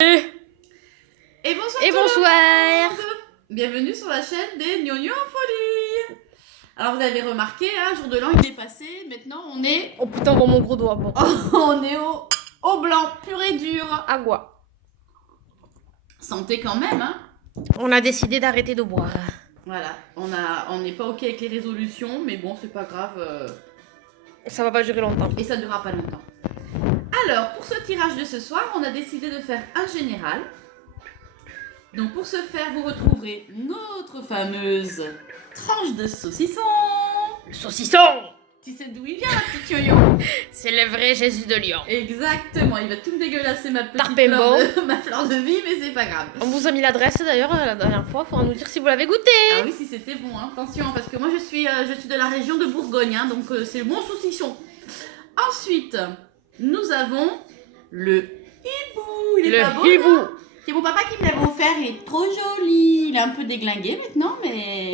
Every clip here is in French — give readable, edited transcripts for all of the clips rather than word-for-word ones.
Et bonsoir Et tout le bonsoir. monde. Bienvenue sur la chaîne des Gnognos en folie. Alors vous avez remarqué, un jour de l'an il est passé, maintenant on est Oh putain, on voit mon gros doigt. Bon. on est au blanc, pur et dur. Agua. Santé quand même, hein. On a décidé d'arrêter de boire. Voilà, on n'est pas ok avec les résolutions, mais bon c'est pas grave, Ça va pas durer longtemps. et ça ne durera pas longtemps. Alors pour ce tirage de ce soir, on a décidé de faire un général. Donc pour ce faire, vous retrouverez notre fameuse tranche de saucisson. Saucisson. Tu sais d'où il vient, la petite yo-yo? C'est le vrai Jésus de Lyon. Exactement, il va tout me dégueulasser ma petite Tarpembo. ma fleur de vie, mais c'est pas grave. On vous a mis l'adresse d'ailleurs la dernière fois. Faudra nous dire si vous l'avez goûté. Ah oui, si c'était bon, hein. Attention, parce que moi je suis de la région de Bourgogne, hein, donc c'est bon saucisson. Ensuite, nous avons le hibou. Il est pas beau, Le hibou. là? C'est mon papa qui me l'avait offert, il est trop joli. Il est un peu déglingué maintenant, mais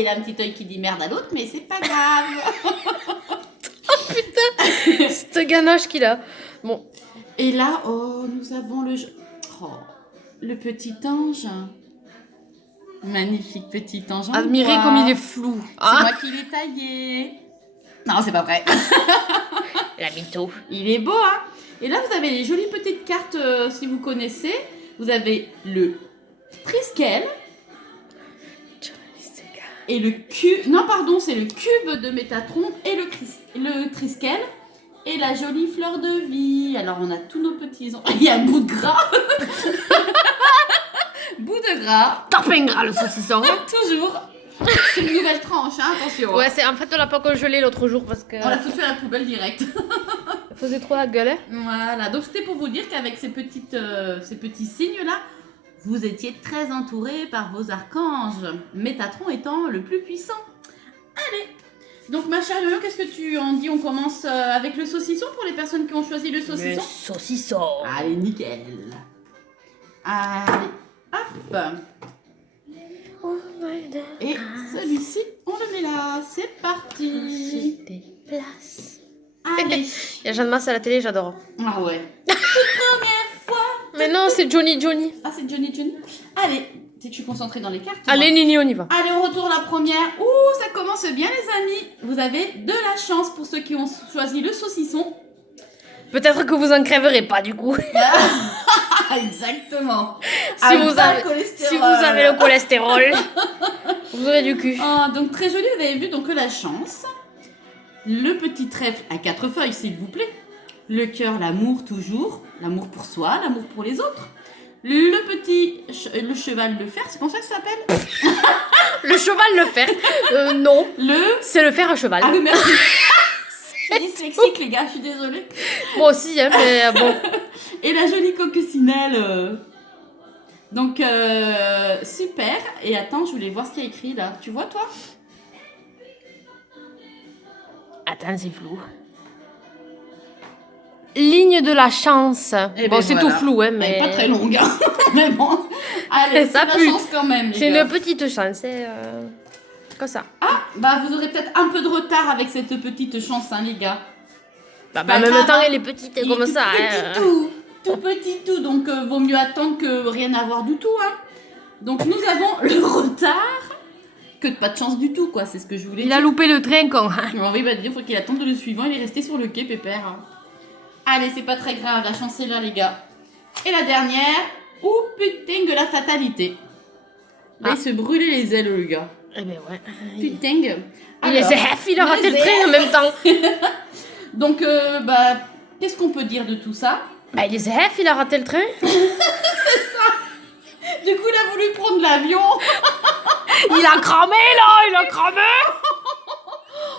il a un petit œil qui dit merde à l'autre, mais c'est pas grave. Cette ganache qu'il a. Bon. Et là, oh, nous avons le petit ange. Magnifique petit ange. en Admirez bois. comme il est flou. C'est moi qui l'ai taillé. Non, c'est pas vrai. La mytho. Il est beau, hein. Et là, vous avez les jolies petites cartes, si vous connaissez. Vous avez le Triskel et le cube. Non, pardon, c'est le cube de Métatron et le Triskel et la jolie fleur de vie. Alors, on a tous nos petits. Il y a un bout de gras. Bout de gras. Tarpengras le saucisson. Toujours. C'est une nouvelle tranche, hein, attention. Ouais, c'est en fait on l'a pas congelé l'autre jour parce que On l'a foutu à la poubelle direct. ça faisait trop la gueule. Hein. Voilà, donc c'était pour vous dire qu'avec ces petits signes-là, vous étiez très entourés par vos archanges, Métatron étant le plus puissant. Allez, donc ma chère Yo-Yo, qu'est-ce que tu en dis? On commence avec le saucisson pour les personnes qui ont choisi le Le saucisson. saucisson. Allez, nickel. Allez, hop. Et celui-ci, on le met là. C'est parti. Des places. Allez. Il y a Jeanne Masse à la télé, j'adore. Ah ouais. Première fois. Mais non, c'est Johnny. Ah, c'est Johnny. Allez, c'est que je suis concentrée dans les cartes. Allez, Nini, on y va. Allez, on retourne la première. Ouh, ça commence bien, les amis. Vous avez de la chance pour ceux qui ont choisi le saucisson. Peut-être que vous en crèverez pas du coup. Exactement. Si vous avez le cholestérol, vous aurez du cul. Ah, donc, très joli, vous avez vu donc la chance. Le petit trèfle à 4 feuilles, s'il vous plaît. Le cœur, l'amour toujours. L'amour pour soi, l'amour pour les autres. Le cheval de fer, c'est comme ça que ça s'appelle? Le cheval le fer. Non. C'est le fer à cheval. Ah oui, merci. Je suis dyslexique, les gars, je suis désolée. Moi aussi, hein, mais bon. Et la jolie coccinelle. Donc, super. Et attends, je voulais voir ce qu'il y a écrit là. Tu vois, toi? Attends, c'est flou. Ligne de la chance. Eh Bon, ben c'est voilà. tout flou, hein, Elle mais. est pas très longue. Hein. Mais bon. Allez, Ça c'est la pue. chance quand même, les C'est gars. une petite chance. C'est comme ça. Ah, bah vous aurez peut-être un peu de retard avec cette petite chance, hein, les gars. Bah, Pas en même grave, temps, hein. elle est petite Il comme est ça. tout petit tout petit tout, donc vaut mieux attendre que rien avoir du tout, hein. Donc nous avons le retard que de pas de chance du tout, quoi, c'est ce que je voulais Il dire. a loupé le train, con. Bon, oui, bah dire, faut qu'il attende le suivant, il est resté sur le quai, pépère. Hein. Allez, c'est pas très grave, la chance est là, les gars. Et la dernière, oh putain de la fatalité. Là, il se brûlait les ailes, le gars. Eh ben ouais. Putain. Il est ZF, il a raté le train en même temps. Donc, bah, qu'est-ce qu'on peut dire de tout ça? Bah, il est ZF, il a raté le train. Du coup, il a voulu prendre l'avion. Il a cramé, là, il a cramé.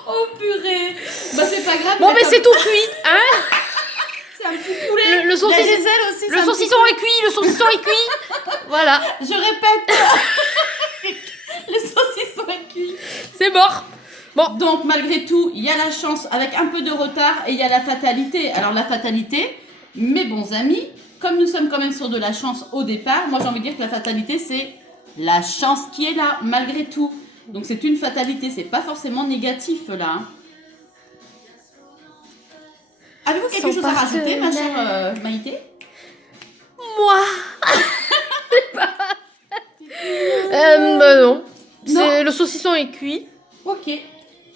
Oh purée. Bah, c'est pas grave. Bon, mais c'est tout cuit, hein. C'est un petit poulet. Le saucisson, Les ailes aussi, le saucisson est cuit, le saucisson est cuit. Voilà, Je répète. Le saucisson est cuit. c'est mort. Bon, Donc, malgré tout, il y a la chance avec un peu de retard et il y a la fatalité. Alors, la fatalité, mes bons amis, comme nous sommes quand même sur de la chance au départ, moi j'ai envie de dire que la fatalité, c'est la chance qui est là, malgré tout. Donc, c'est une fatalité, c'est pas forcément négatif là. Hein. Avez-vous quelque chose à rajouter, ma chère Maïté? moi. Non. C'est le saucisson est cuit. Ok.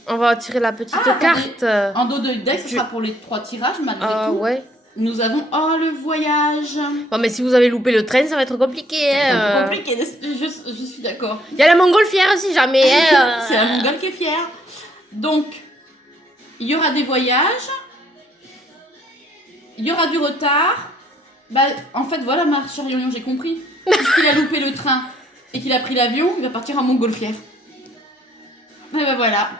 On va tirer la petite carte. En dos de deck, ce sera pour les 3 tirages malgré tout. Ouais. Nous avons le voyage. Bon, mais si vous avez loupé le train, ça va être compliqué. C'est un peu compliqué, je suis d'accord. Il y a la montgolfière si jamais. C'est la mongole qui est fière. Donc, il y aura des voyages. Il y aura du retard. Bah, en fait, voilà, ma chère Yoyon, j'ai compris. Puisqu'il a loupé le train et qu'il a pris l'avion, il va partir en montgolfière. Et ben voilà.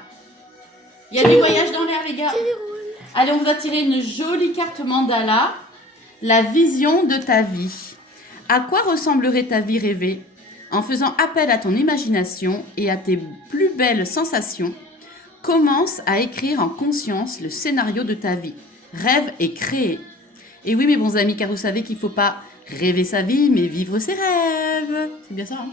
Il y a du voyage dans l'air, les gars. Allez, on vous a tiré une jolie carte mandala. La vision de ta vie. À quoi ressemblerait ta vie rêvée? En faisant appel à ton imagination et à tes plus belles sensations, commence à écrire en conscience le scénario de ta vie. Rêve et créer. Et oui, mes bons amis, car vous savez qu'il ne faut pas rêver sa vie, mais vivre ses rêves. C'est bien ça, hein?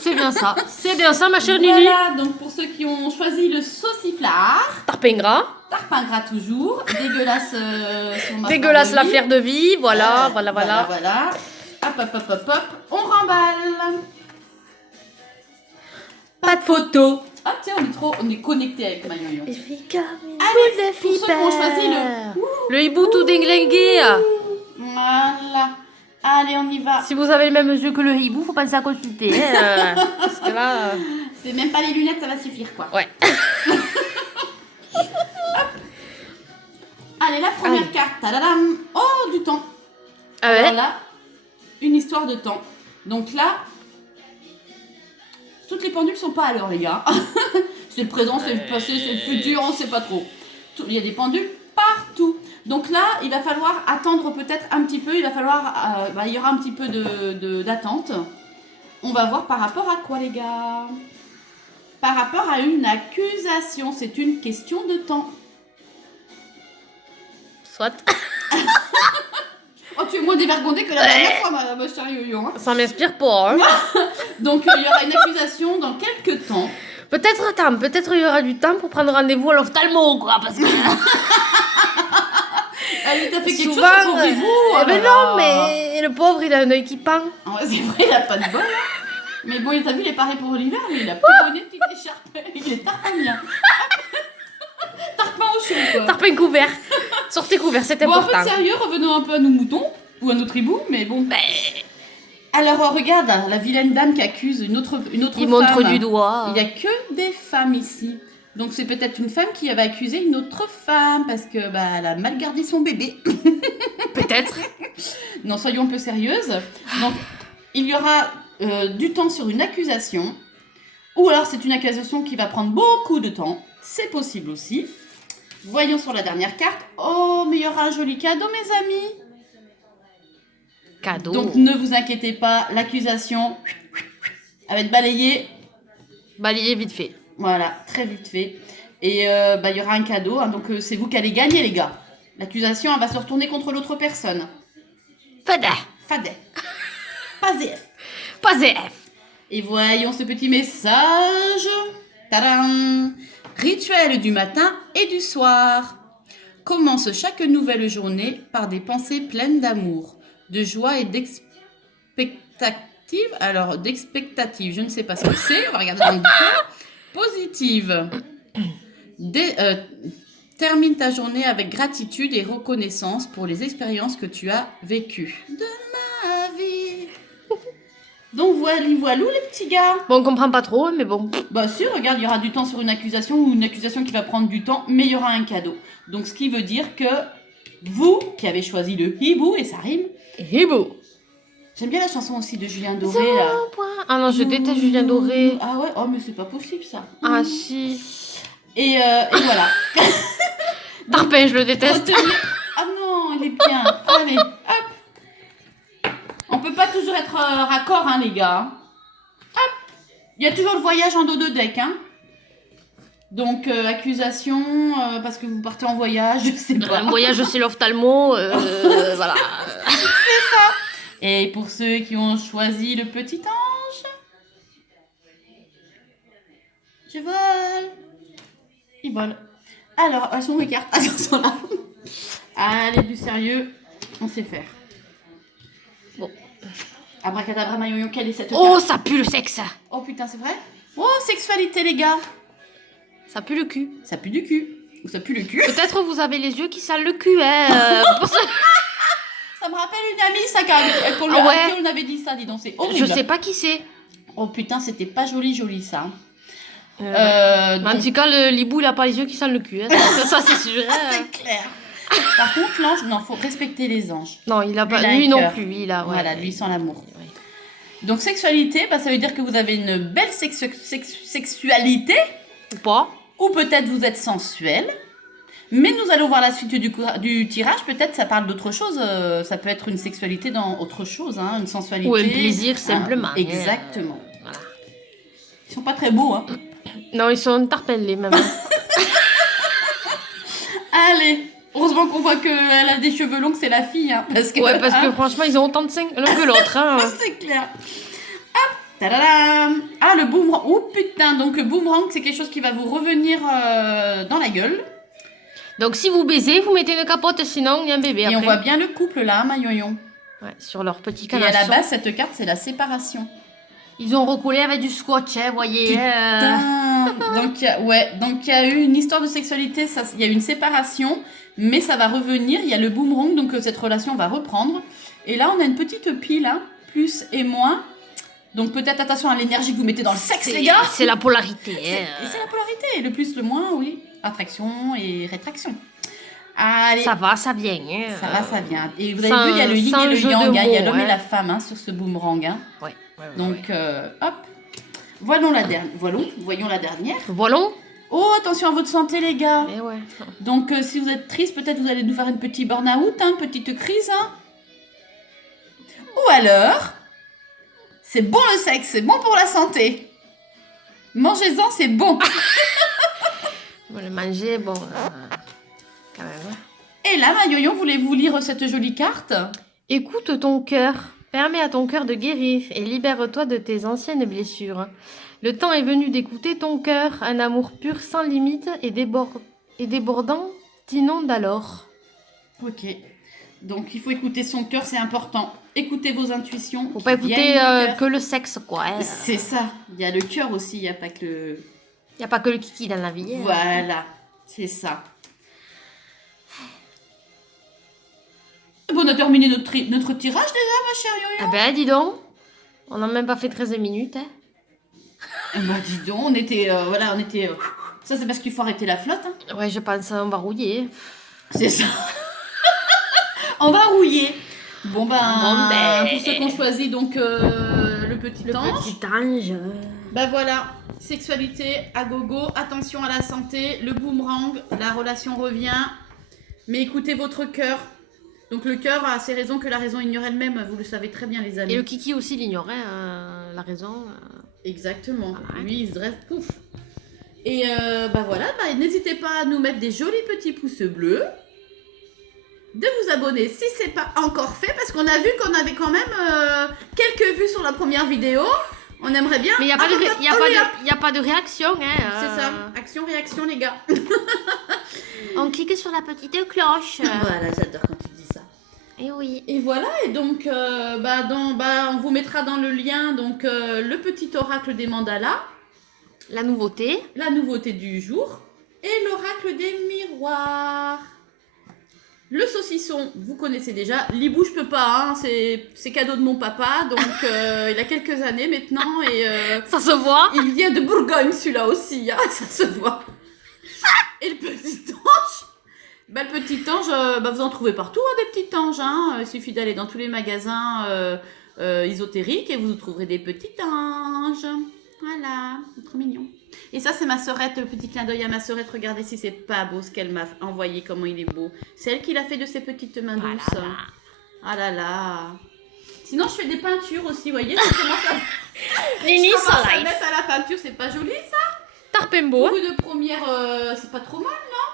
C'est bien ça. C'est bien ça, ma chère Nini. Voilà, donc pour ceux qui ont choisi le sauciflard, Tarpin gras. tarpin gras toujours, dégueulasse sur ma Dégueulasse fleur la de fleur de vie. Voilà. Voilà. Hop. On remballe. Pas de photo. Ah tiens, on est connecté avec ma Yoyon. Je vis comme une Allez, boule de pour ceux qui ont choisi le hibou tout déglingué. Voilà. Allez, on y va. Si vous avez les mêmes yeux que le hibou, faut penser à consulter. Parce que là... C'est même pas les lunettes, ça va suffire quoi. Ouais. Allez, la première carte. Tadadam. Oh, du temps. Ah ouais. Voilà. Une histoire de temps. Donc là, toutes les pendules sont pas à l'heure, les gars. C'est le présent, c'est le passé, c'est le futur, on sait pas trop. Il y a des pendules partout. Donc là, il va falloir attendre peut-être un petit peu. Il va falloir, il y aura un petit peu d'attente. On va voir par rapport à quoi, les gars? Par rapport à une accusation. C'est une question de temps. Soit. Oh, tu es moins dévergondée que la dernière fois, ma chère Yoyo. Hein. Ça m'inspire pas. Hein. Donc, il y aura une accusation dans quelques temps. Peut-être il y aura du temps pour prendre rendez-vous à l'ophtalmo, quoi, parce que... Elle t'a fait quelque souvent, chose, pauvre hibou. mais non, mais le pauvre, il a un œil qui pend. Ah ouais, c'est vrai, il a pas de bol. Hein. Mais bon, t'as vu, il est paré pour l'hiver, lui. Il a plus bonnet, petite écharpe. Il est tarpinien. Tarpin au chaud, quoi. Tarpin couvert. Sortez couvert, c'est Bon, important. un peu de sérieux, revenons un peu à nos moutons. Ou à notre hibou, mais bon. Alors, regarde, la vilaine dame qui accuse une autre Il femme. montre du doigt. Il n'y a que des femmes ici. Donc, c'est peut-être une femme qui avait accusé une autre femme parce que elle a mal gardé son bébé. Peut-être. Non, soyons un peu sérieuses. Donc, il y aura du temps sur une accusation. Ou alors, c'est une accusation qui va prendre beaucoup de temps. C'est possible aussi. Voyons sur la dernière carte. Oh, mais il y aura un joli cadeau, mes amis. Cadeau. Donc, ne vous inquiétez pas. L'accusation, elle va être balayée. Balayé vite fait. Voilà, très vite fait. Et il y aura un cadeau. Hein, donc, c'est vous qui allez gagner, les gars. L'accusation, elle va se retourner contre l'autre personne. Fada. Fadé. Pas ZF. Pas ZF. Et voyons ce petit message. Tadam! Rituel du matin et du soir. Commence chaque nouvelle journée par des pensées pleines d'amour, de joie et d'expectative. Alors, d'expectative, je ne sais pas ce que c'est. On va regarder dans le dictionnaire. Positive. Termine ta journée avec gratitude et reconnaissance pour les expériences que tu as vécues. De ma vie. Donc voilà, les petits gars. Bon, on comprend pas trop, mais bon. Bah si, regarde, il y aura du temps sur une accusation ou une accusation qui va prendre du temps, mais il y aura un cadeau. Donc ce qui veut dire que vous, qui avez choisi le hibou, et ça rime. Hibou. J'aime bien la chanson aussi de Julien Doré, là. Ah non, je déteste Julien Doré. Ah ouais, oh mais c'est pas possible ça. Ah si. Et voilà. Tarpin, je le déteste. Ah non, il est bien. Allez, hop. On peut pas toujours être raccord, hein, les gars. Hop. Il y a toujours le voyage en dos de deck, hein. Donc, accusation, parce que vous partez en voyage, je sais pas. Un voyage chez l'ophtalmo, voilà. C'est ça. Et pour ceux qui ont choisi le petit ange, je vole. Il vole. Alors, elles sont où les cartes? Elles sont là. Allez, du sérieux, on sait faire. Bon. Abracadabra, Mayoyon, quelle est cette Oh, carte? ça pue le sexe. Oh putain, c'est vrai? Oh, sexualité, les gars. Ça pue le cul. Ça pue du cul. Ou ça pue le cul. Peut-être vous avez les yeux qui salent le cul, hein. Ça me rappelle une amie, ça, à qui on avait dit ça, dis donc, c'est horrible. Je sais pas qui c'est. Oh putain, c'était pas joli, ça. Mais en tout cas, l'hibou, il a pas les yeux qui sentent le cul. Hein. Ça c'est sûr. Hein. C'est clair. Par contre, l'ange, non, faut respecter les anges. Non, il a pas. a Lui un non cœur. plus. Il a, ouais, Voilà, lui sans l'amour. Donc, sexualité, bah, ça veut dire que vous avez une belle sexualité. Ou pas. Ou peut-être vous êtes sensuel. Mais nous allons voir la suite du tirage. Peut-être ça parle d'autre chose. Ça peut être une sexualité dans autre chose, hein, une sensualité. Ou un plaisir simplement. Exactement. Voilà. Ils sont pas très beaux, hein. Non, ils sont tarpellés même. Allez, heureusement qu'on voit qu'elle a des cheveux longs, c'est la fille, hein, parce que. Ouais, parce que franchement, ils ont autant de seins l'un que l'autre. Hein. C'est clair. Hop, tadadam. Ah, le boomerang. Oh putain, donc le boomerang, c'est quelque chose qui va vous revenir dans la gueule. Donc si vous baisez, vous mettez une capote, sinon il y a un bébé. Et après. on voit bien le couple là, Mayoyon. Ouais, sur leur petit Et canasson. à la base, cette carte, c'est la séparation. Ils ont recollé avec du scotch, hein, voyez. Putain. Donc il y a eu une histoire de sexualité, il y a eu une séparation, mais ça va revenir, il y a le boomerang, donc cette relation va reprendre. Et là, on a une petite pile, hein, plus et moins. Donc peut-être attention à l'énergie que vous mettez dans le sexe, les gars. C'est la polarité. C'est la polarité, le plus, le moins, oui. Attraction et rétraction. Allez. Ça va, ça vient. Hein. Ça va, ça vient. Et vous avez vu, il y a le yin et le yang, hein, il y a l'homme et la femme hein, sur ce boomerang. Hein. Ouais. Donc, hop. Voyons la dernière. Voyons. Oh, attention à votre santé, les gars. Eh ouais. Donc, si vous êtes triste, peut-être vous allez nous faire une petite burn-out, hein, une petite crise. Hein. Ou alors, c'est bon le sexe, c'est bon pour la santé. Mangez-en, c'est bon. Bon, le manger, bon, quand même. Et là, Mayoyon, voulez-vous lire cette jolie carte? Écoute ton cœur. Permets à ton cœur de guérir et libère-toi de tes anciennes blessures. Le temps est venu d'écouter ton cœur. Un amour pur sans limite et débordant t'inonde alors. Ok. Donc, il faut écouter son cœur, c'est important. Écoutez vos intuitions. Faut pas écouter que le sexe, quoi. Hein. C'est ça. Il y a le cœur aussi, il n'y a pas que le... Il n'y a pas que le kiki dans la vie. Hein. Voilà, c'est ça. Bon, on a terminé notre tirage déjà, ma chère Yo-Yo. Ah ben, dis donc. On n'a même pas fait 13 minutes. Hein. Bah, dis donc, on était... Ça, c'est parce qu'il faut arrêter la flotte. Hein. Ouais, je pense qu'on va rouiller. C'est ça. On va rouiller. Bon, pour ceux qui ont choisi, donc, le petit ange. Le petit ange. Bah voilà, sexualité à gogo, attention à la santé, le boomerang, la relation revient. Mais écoutez votre cœur. Donc le cœur a ses raisons que la raison ignore elle-même, vous le savez très bien les amis. Et le kiki aussi l'ignorait, la raison. Exactement, Voilà. lui il se dresse, pouf. Et voilà, n'hésitez pas à nous mettre des jolis petits pouces bleus. De vous abonner si c'est pas encore fait, parce qu'on a vu qu'on avait quand même quelques vues sur la première vidéo. On aimerait bien. Mais il n'y a pas de réaction. Hein, C'est ça, action-réaction les gars. On clique sur la petite cloche. Voilà, j'adore quand tu dis ça. Et oui. Et voilà, et donc on vous mettra dans le lien donc le petit oracle des mandalas, La nouveauté. la nouveauté du jour et l'oracle des miroirs. Le saucisson, vous connaissez déjà. L'hibou, je peux pas, hein, c'est cadeau de mon papa, donc il a quelques années maintenant et Ça se voit. il vient de Bourgogne celui-là aussi, hein, ça se voit. Et le petit ange, le petit ange, vous en trouvez partout, hein, des petits anges. Hein. Il suffit d'aller dans tous les magasins ésotériques et vous trouverez des petits anges. Voilà, trop mignon. Et ça, c'est ma sœurette, petit clin d'œil à ma sœurette. Regardez si c'est pas beau ce qu'elle m'a envoyé, comment il est beau. C'est elle qui l'a fait de ses petites mains douces. Voilà. Ah là là. Sinon, je fais des peintures aussi, vous voyez. Je commence Nini à life. mettre à la peinture, c'est pas joli ça? Tarpembo. Beaucoup de premières, c'est pas trop mal, non?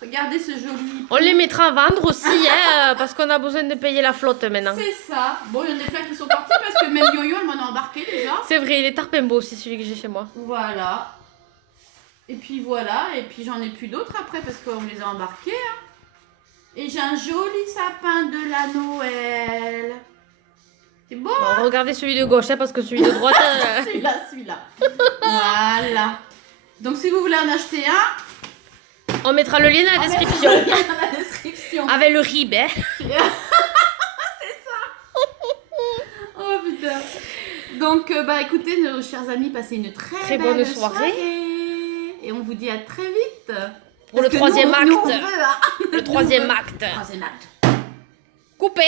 Regardez ce joli. On les mettra à vendre aussi, hein, parce qu'on a besoin de payer la flotte maintenant. C'est ça. Bon, il y en a plein qui sont partis parce que même Yo-Yo, elle m'en a embarqué déjà. C'est vrai, il est Tarpembo, c'est celui que j'ai chez moi. Voilà. Et puis voilà. Et puis j'en ai plus d'autres après parce qu'on les a embarqués. Hein. Et j'ai un joli sapin de la Noël. C'est beau. Bon, regardez celui de gauche, hein, parce que celui de droite... Celui-là. Voilà. Donc si vous voulez en acheter un, On mettra le lien dans la description. dans la description. Avec le RIB, hein. Oh putain. Donc bah écoutez, nos chers amis, passez une très bonne belle soirée. Et on vous dit à très vite. Pour le Parce que troisième nous, acte. on veut, hein. Le troisième acte. Troisième acte. Coupé.